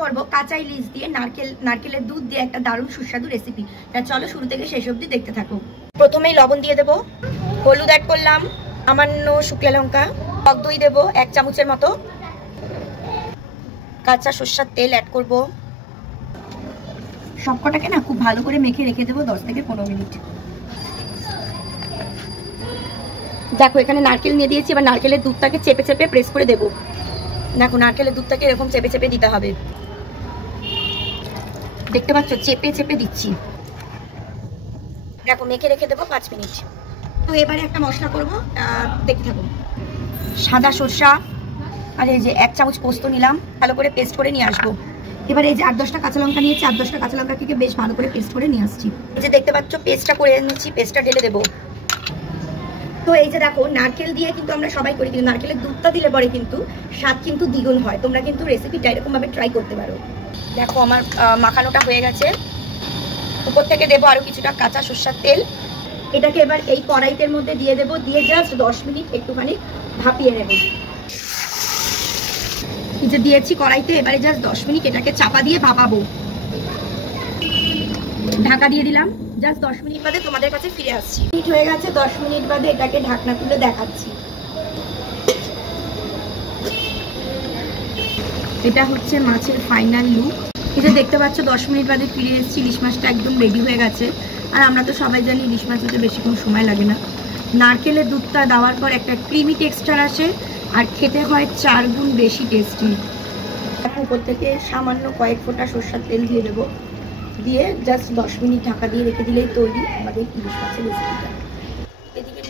করবো কাঁচা ইলিশ দিয়ে নারকেলের দুধ দিয়ে একটা দারুণ সুস্বাদু রেসিপি। তা চলো শুরু থেকে শেষ অবধি দেখতে থাকো। প্রথমেই লবণ দিয়ে দেবো, হলুদ অ্যাড করলাম, সামান্য শুকনো লঙ্কা, টক দই দেবো 1 চামচের মতো, কাঁচা সর্ষের তেল অ্যাড করব। সবকটাকে না খুব ভালো করে মেখে রেখে দেবো 10 থেকে 15 মিনিট। দেখো এখানে নারকেল নিয়ে দিয়েছি, এবার নারকেলের দুধটাকে চেপে চেপে প্রেস করে দেবো। দেখো নারকেলের দুধটাকে এরকম চেপে চেপে দিতে হবে, দেখতে পাচ্ছ চেপে চেপে দিচ্ছি। দেখো মেখে রেখে দেবো 5 মিনিট। তো এবারে একটা মশলা করবো, দেখতে থাকো। সাদা সরষা আর এই যে 1 চামচ পোস্ত নিলাম, ভালো করে পেস্ট করে নিয়ে আসবো। এবারে এই যে 8-10টা কাঁচা লঙ্কা নিয়েছি, 8-10টা কাঁচা লঙ্কা থেকে বেশ ভালো করে পেস্ট করে নিয়ে আসছি। এই যে দেখতে পাচ্ছ পেস্টটা করে নিচ্ছি, পেস্টটা ঢেলে দেবো। তো এই যে দেখো নারকেল দিয়ে কিন্তু আমরা সবাই করি, কিন্তু নারকেলের দুধটা দিলে পরে কিন্তু স্বাদ কিন্তু দ্বিগুণ হয়। তোমরা কিন্তু রেসিপিটা এরকমভাবে ট্রাই করতে পারো। দেখো আমার মাখানোটা হয়ে গেছে। উপর থেকে দেবো আরও কিছুটা কাঁচা সর্ষের তেল। এটাকে এবার এই কড়াইতের মধ্যে দিয়ে দেবো, দিয়ে জাস্ট 10 মিনিট একটুখানি ভাপিয়ে নেব। এই যে দিয়েছি কড়াইতে, এবারে জাস্ট 10 মিনিট এটাকে চাপা দিয়ে ভাপাবো। ঢাকা দিয়ে দিলাম, জাস্ট 10 মিনিট বাদে তোমাদের কাছে ফিরে আসছি। মিনিট হয়ে গেছে, 10 মিনিট বাদে এটাকে ঢাকনা তুলে দেখাচ্ছি। এটা হচ্ছে মাছের ফাইনাল লুক। এটা দেখতে পাচ্ছ 10 মিনিট বাদে ফিরে এসেছি। ইলিশ মাছটা একদম রেডি হয়ে গেছে। আর আমরা তো সবাই জানি ইলিশ মাছ হতে বেশিক্ষণ সময় লাগে না। নারকেলের দুধটা দেওয়ার পর একটা ক্রিমি টেক্সচার আসে আর খেতে হয় 4 গুণ বেশি টেস্টি। উপর থেকে সামান্য কয়েক ফোঁটা সরষের তেল দিয়ে দেবো, দিয়ে জাস্ট 10 মিনিট ঢাকা দিয়ে রেখে দিলেই তৈরি আমাদের ইলিশ মাছের রেসিপিটা। এদিকে